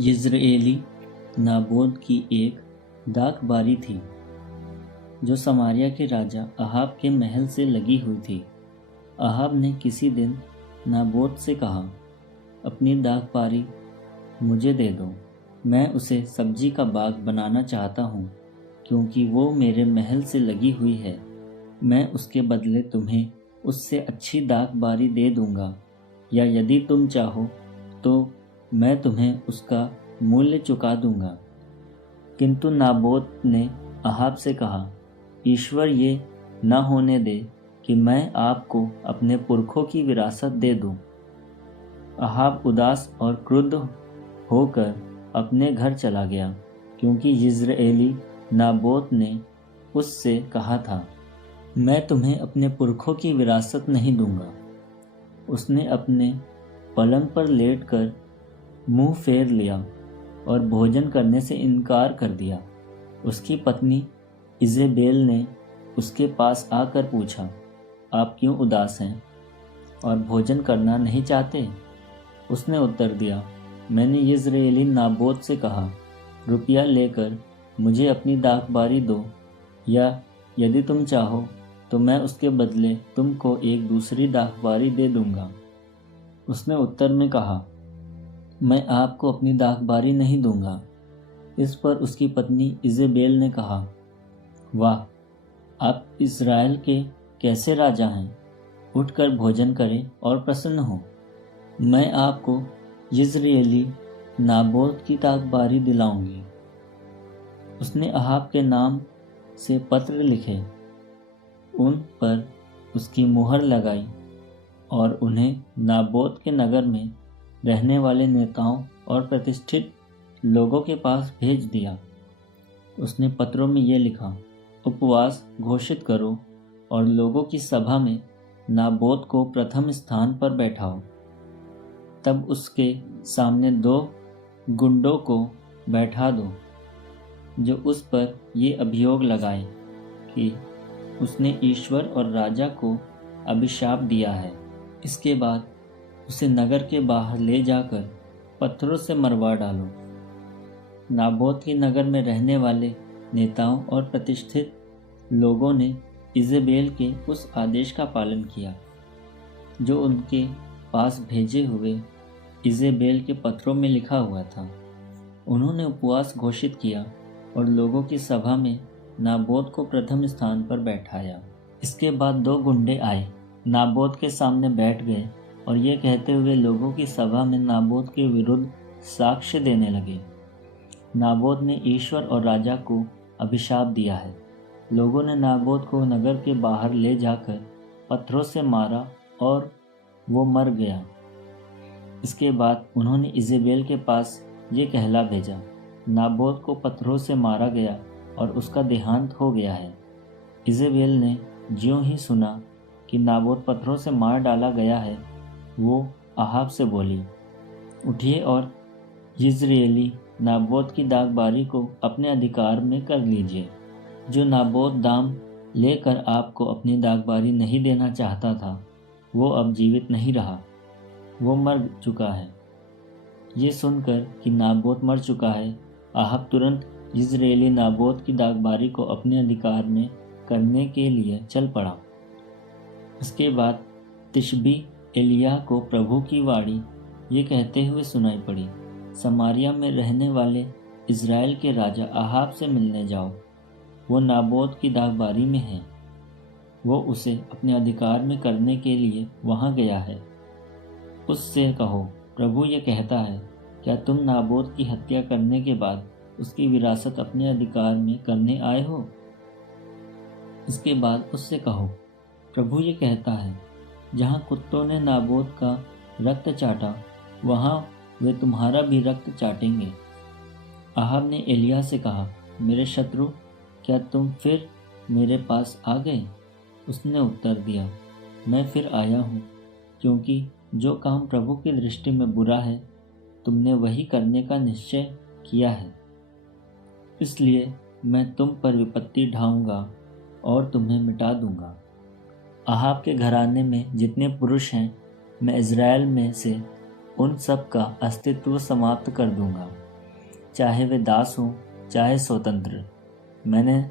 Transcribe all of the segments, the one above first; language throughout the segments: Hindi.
यिज्रेली नाबोत की एक डाक बारी थी जो समारिया के राजा अहाब के महल से लगी हुई थी। अहाब ने किसी दिन नाबोत से कहा, अपनी डाक बारी मुझे दे दो, मैं उसे सब्जी का बाग बनाना चाहता हूँ क्योंकि वो मेरे महल से लगी हुई है। मैं उसके बदले तुम्हें उससे अच्छी डाक बारी दे दूंगा, या यदि तुम चाहो तो मैं तुम्हें उसका मूल्य चुका दूंगा। किंतु नाबोत ने अहाब से कहा, ईश्वर ये न होने दे कि मैं आपको अपने पुरखों की विरासत दे दूं। अहाब उदास और क्रुद्ध होकर अपने घर चला गया क्योंकि यिज्रेली नाबोत ने उससे कहा था, मैं तुम्हें अपने पुरखों की विरासत नहीं दूंगा। उसने अपने पलंग पर लेटकर मुंह फेर लिया और भोजन करने से इनकार कर दिया। उसकी पत्नी इजेबेल ने उसके पास आकर पूछा, आप क्यों उदास हैं और भोजन करना नहीं चाहते? उसने उत्तर दिया, मैंने यिज्रेली नाबोत से कहा, रुपया लेकर मुझे अपनी डाकबारी दो, या यदि तुम चाहो तो मैं उसके बदले तुमको एक दूसरी डाकबारी दे दूंगा। उसने उत्तर में कहा, मैं आपको अपनी डाकबारी नहीं दूंगा। इस पर उसकी पत्नी इजेबेल ने कहा, वाह, आप इज़राइल के कैसे राजा हैं, उठकर भोजन करें और प्रसन्न हो। मैं आपको यिज्रेली नाबोत की डाकबारी दिलाऊंगी। उसने अहाब के नाम से पत्र लिखे, उन पर उसकी मुहर लगाई और उन्हें नाबोत के नगर में रहने वाले नेताओं और प्रतिष्ठित लोगों के पास भेज दिया। उसने पत्रों में ये लिखा, उपवास घोषित करो और लोगों की सभा में नाबोत को प्रथम स्थान पर बैठाओ। तब उसके सामने 2 गुंडों को बैठा दो जो उस पर ये अभियोग लगाए कि उसने ईश्वर और राजा को अभिशाप दिया है। इसके बाद उसे नगर के बाहर ले जाकर पत्थरों से मरवा डालो। नाबोत के नगर में रहने वाले नेताओं और प्रतिष्ठित लोगों ने इजेबेल के उस आदेश का पालन किया जो उनके पास भेजे हुए इजेबेल के पत्रों में लिखा हुआ था। उन्होंने उपवास घोषित किया और लोगों की सभा में नाबोत को प्रथम स्थान पर बैठाया। इसके बाद 2 गुंडे आए, नाबोत के सामने बैठ गए और ये कहते हुए लोगों की सभा में नाबोत के विरुद्ध साक्ष्य देने लगे, नाबोत ने ईश्वर और राजा को अभिशाप दिया है। लोगों ने नाबोत को नगर के बाहर ले जाकर पत्थरों से मारा और वो मर गया। इसके बाद उन्होंने इजेबेल के पास ये कहला भेजा, नाबोत को पत्थरों से मारा गया और उसका देहांत हो गया है। इजेबेल ने ज्यों ही सुना कि नाबोत पत्थरों से मार डाला गया है, वो अहाब से बोली, उठिए और यिज्रेली नाबोत की डाकबारी को अपने अधिकार में कर लीजिए। जो नाबोत दाम लेकर आपको अपनी डाकबारी नहीं देना चाहता था, वो अब जीवित नहीं रहा, वो मर चुका है। ये सुनकर कि नाबोत मर चुका है, अहाब तुरंत यिज्रेली नाबोत की डाकबारी को अपने अधिकार में करने के लिए चल पड़ा। इसके बाद तिशबी एलिय्याह को प्रभु की वाणी ये कहते हुए सुनाई पड़ी, समारिया में रहने वाले इज़राइल के राजा अहाब से मिलने जाओ, वो नाबोत की डाकबारी में है। वो उसे अपने अधिकार में करने के लिए वहाँ गया है। उससे कहो, प्रभु ये कहता है, क्या तुम नाबोत की हत्या करने के बाद उसकी विरासत अपने अधिकार में करने आए हो? इसके बाद उससे कहो, प्रभु ये कहता है, जहाँ कुत्तों ने नाबोत का रक्त चाटा, वहाँ वे तुम्हारा भी रक्त चाटेंगे। अहाब ने एलिय्याह से कहा, मेरे शत्रु, क्या तुम फिर मेरे पास आ गए? उसने उत्तर दिया, मैं फिर आया हूँ, क्योंकि जो काम प्रभु की दृष्टि में बुरा है, तुमने वही करने का निश्चय किया है। इसलिए मैं तुम पर विपत्ति ढाऊंगा और तुम्हें मिटा दूंगा। अहाब के घराने में जितने पुरुष हैं, मैं इज़राइल में से उन सब का अस्तित्व समाप्त कर दूंगा। चाहे वे दास हों चाहे स्वतंत्र। मैंने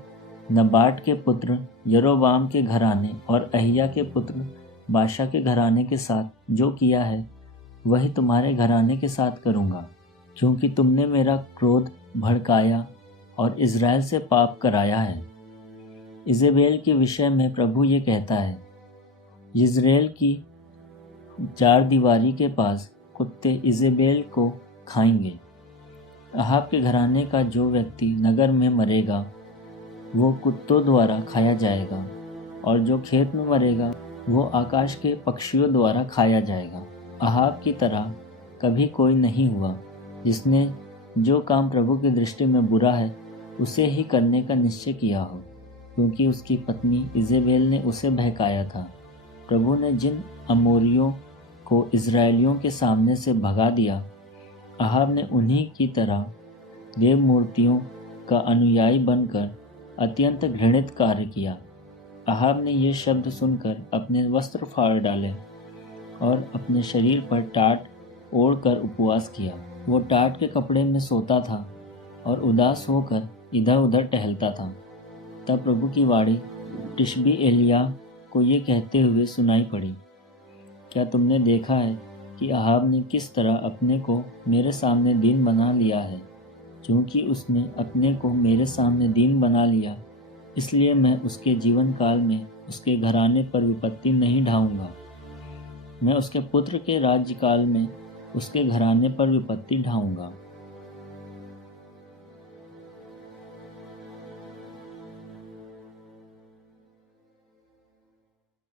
नबाट के पुत्र यरोबाम के घराने और अहिया के पुत्र बाशा के घराने के साथ जो किया है वही तुम्हारे घराने के साथ करूँगा, क्योंकि तुमने मेरा क्रोध भड़काया और इज़राइल से पाप कराया है। इजेबेल के विषय में प्रभु ये कहता है, यिज्रेल की चार दीवारी के पास कुत्ते इजेबेल को खाएंगे। अहाब के घराने का जो व्यक्ति नगर में मरेगा वो कुत्तों द्वारा खाया जाएगा, और जो खेत में मरेगा वो आकाश के पक्षियों द्वारा खाया जाएगा। अहाब की तरह कभी कोई नहीं हुआ, जिसने जो काम प्रभु की दृष्टि में बुरा है उसे ही करने का निश्चय किया हो, क्योंकि उसकी पत्नी इजेबेल ने उसे बहकाया था। प्रभु ने जिन अमोरियों को इज़राइलियों के सामने से भगा दिया, अहाब ने उन्हीं की तरह देव मूर्तियों का अनुयायी बनकर अत्यंत घृणित कार्य किया। अहाब ने ये शब्द सुनकर अपने वस्त्र फाड़ डाले और अपने शरीर पर टाट ओढ़कर उपवास किया। वो टाट के कपड़े में सोता था और उदास होकर इधर उधर टहलता था। तब प्रभु की वाणी टिशबी एलिया को ये कहते हुए सुनाई पड़ी, क्या तुमने देखा है कि अहाब ने किस तरह अपने को मेरे सामने दीन बना लिया है? क्योंकि उसने अपने को मेरे सामने दीन बना लिया, इसलिए मैं उसके जीवन काल में उसके घराने पर विपत्ति नहीं ढाऊंगा। मैं उसके पुत्र के राज्यकाल में उसके घराने पर विपत्ति ढाऊंगा।